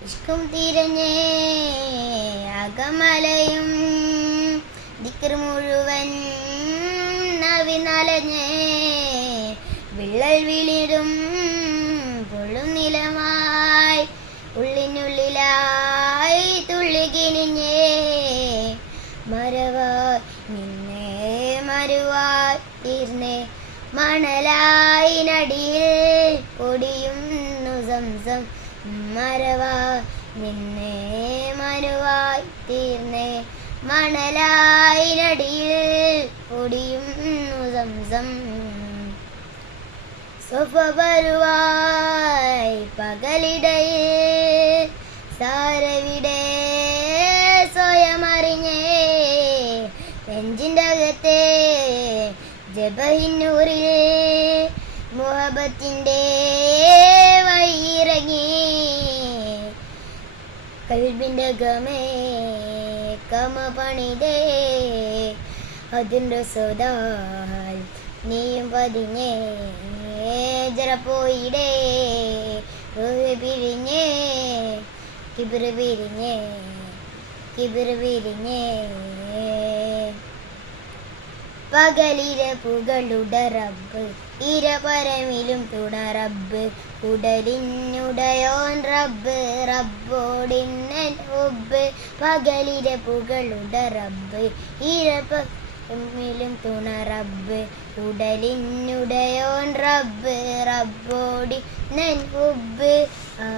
ഇഷ്കും തിരഞ്ഞേ അകമലയും ദിക്ർ മുഴുവൻ നവിനലഞ്ഞേ വിള്ളൽ വിളിരും പൊള്ളും നിലമായി ഉള്ളിനുള്ളിലായി തുള്ളികിനിഞ്ഞേ മറവായി നിന്നെ മരുവായി തീർന്നേ മണലായി നടിയിൽ പൊടിയുന്നു സംസം മറവായി നിന്നെ മരുവായി തീർന്നേ മണലായി നടിയിൽ പൊടിയുന്നു സംസം സ്വഫ വരുവായി പകലിടയിൽ സാരവിടെ സ്വയമറിഞ്ഞേ നെഞ്ചിൻ്റെ അകത്തെ ജബഹിന്നൂറിൽ മുഹബത്തിൻ്റെ വഴിയിറങ്ങി കൽബിൻ്റെ ഗമേ കമ പണിതേ അതിൻ്റെ സ്വതാൽ നീയും പതിഞ്ഞേ ജറ പോയിടേ പിരിഞ്ഞേ കിബിർ പിരിഞ്ഞേ പകലിര പുകളുട റബ്ബ് ഇരപരമിലും തുണ റബ്ബ് ഉടലിനുടയോൻ റബ്ബ് റബ്ബോടിന്നൻ ഹുബ്ബ് പകലിര പുകളുട റബ്ബ് ഇരപരമിലും തുണ റബ്ബ് ഉടലിനുടയോൻ റബ്ബ് റബ്ബോടിന്നൻ ഹുബ്ബ് ആ